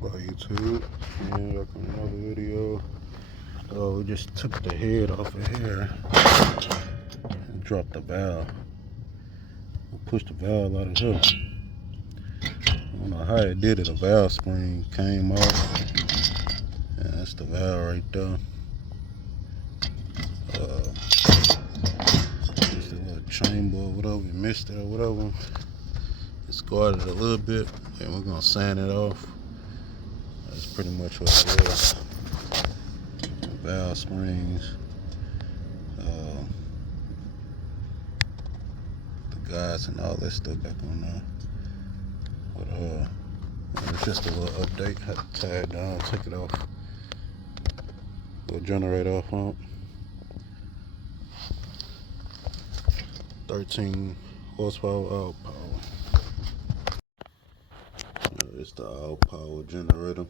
Hello YouTube, and back on another video. We just took the head off of here and dropped the valve. We pushed the valve out of here. I don't know how it did it. The valve spring came off. And that's the valve right there. Just a little chamber or whatever. We missed it or whatever. It scarred it a little bit, and we're gonna sand it off. That's pretty much what it is. Valve springs. The guides and all that stuff back on there. But it's just a little update. Had to tie it down, take it off. Little generator off pump. 13 horsepower out power. It's the out power generator.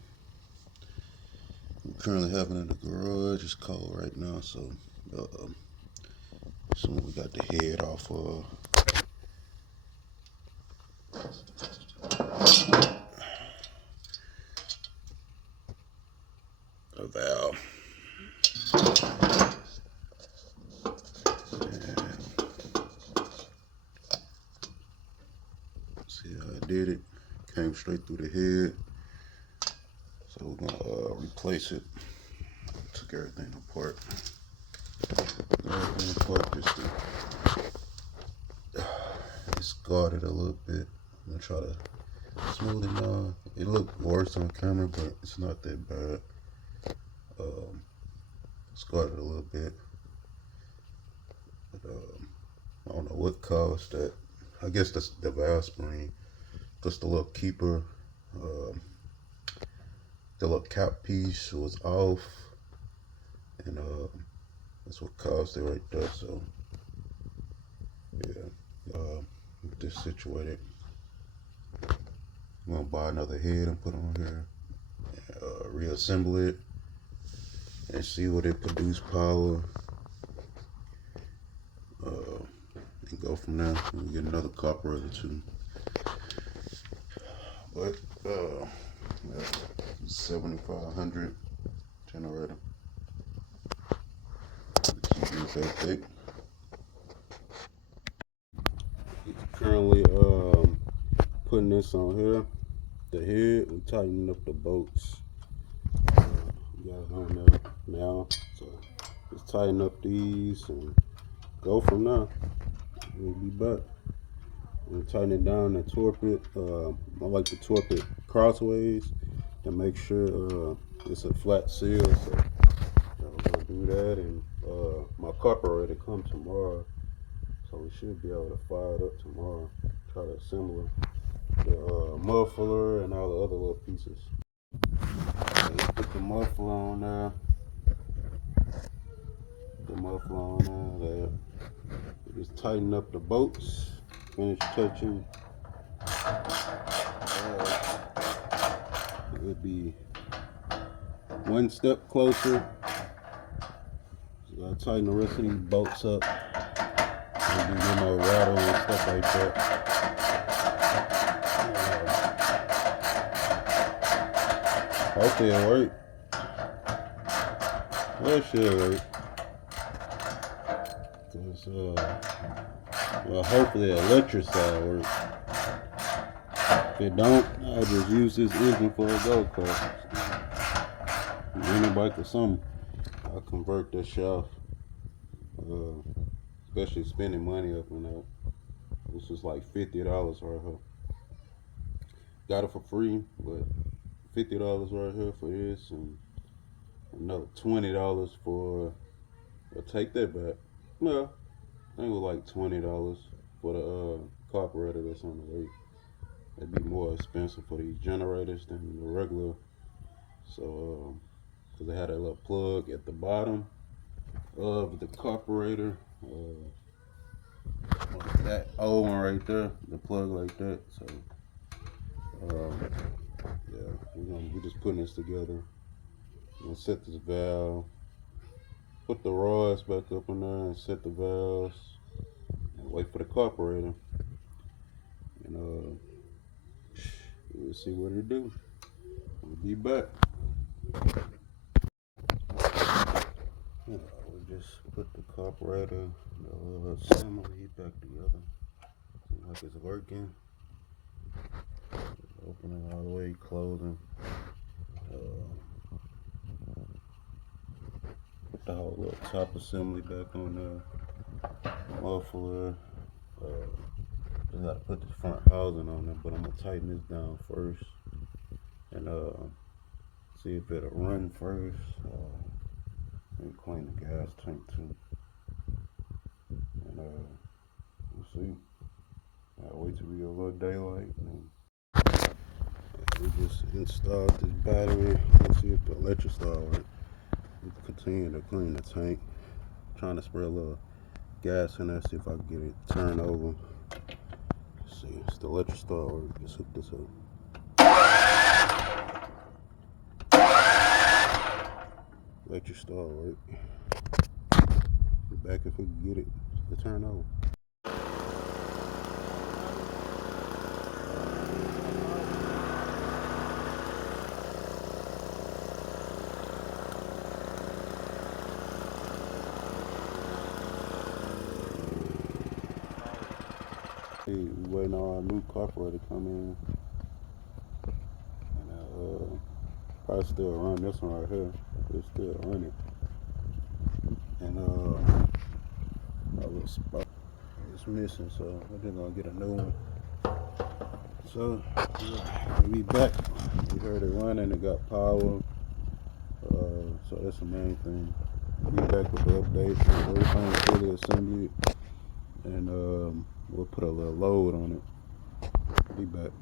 I'm currently having it in the garage. It's cold right now, so soon we got the head off a valve. And see how I did it. Came straight through the head. So we're gonna replace it. Took everything apart. It's scarred a little bit. I'm gonna try to smooth it down. It looked worse on camera, but it's not that bad. Scarred it a little bit. But, I don't know what caused that. I guess that's the valve spring. Just the little keeper, the little cap piece was off, and that's what caused it right there. So yeah, get this situated. I'm gonna buy another head and put on here, reassemble it, and see what it produce power, and go from there. We get another carburetor too. But 7500 generator. Currently putting this on here. The head, we're tightening up the bolts. We got it on there now. So just tighten up these and go from there. We'll be back. We'll tighten it down and torque it. I like to torque it crossways to make sure it's a flat seal. So we're gonna do that, and my carburetor come tomorrow, so we should be able to fire it up tomorrow. Try to assemble the muffler and all the other little pieces. So let's put the muffler on there. There. Just tighten up the bolts. Finish touching. It'll be one step closer. So I tighten the rest of these bolts up. Maybe rattle and stuff like that. Hopefully it work. That should work. Well, hopefully the electric side works. If it don't, I'll just use this engine for a go-kart. Anybike or something, I'll convert this shaft. Especially spending money up on that. This is like $50 right here. Got it for free, but $50 right here for this, and another $20 for. I'll take that back. Well, I think it was like $20 for the carburetor that's on the way. It'd be more expensive for these generators than the regular. So, because they had a little plug at the bottom of the carburetor. That old one right there, the plug like that. So, yeah, we're just putting this together. We're gonna set this valve, put the rods back up in there, and set the valves, and wait for the carburetor. And we'll see what it do. Be back. We just put the carburetor, the assembly back together. Seems like it's working. Opening all the way, closing. Put the whole little top assembly back on there. Muffler. Just gotta put the front housing on there, but I'm gonna tighten this down first and see if it'll run first. And clean the gas tank too. And we'll see. I'll wait till we get a little daylight. We just installed this battery. Let's see if the electric start work. We continue to clean the tank. Trying to spray a little gas in there, see if I can get it turned over. Let's see, it's the electric start work. Let's hook this up. Electric start work. Get back if we can get it to turn over. We waiting on our new carburetor to come in, and probably still run this one right here. It's still running, and a little spot is missing, so we're just gonna get a new one. So we back. We heard it running. It got power, so that's the main thing. We back with the updates. Everything's fully assembled, and we'll put a little load on it. Be back.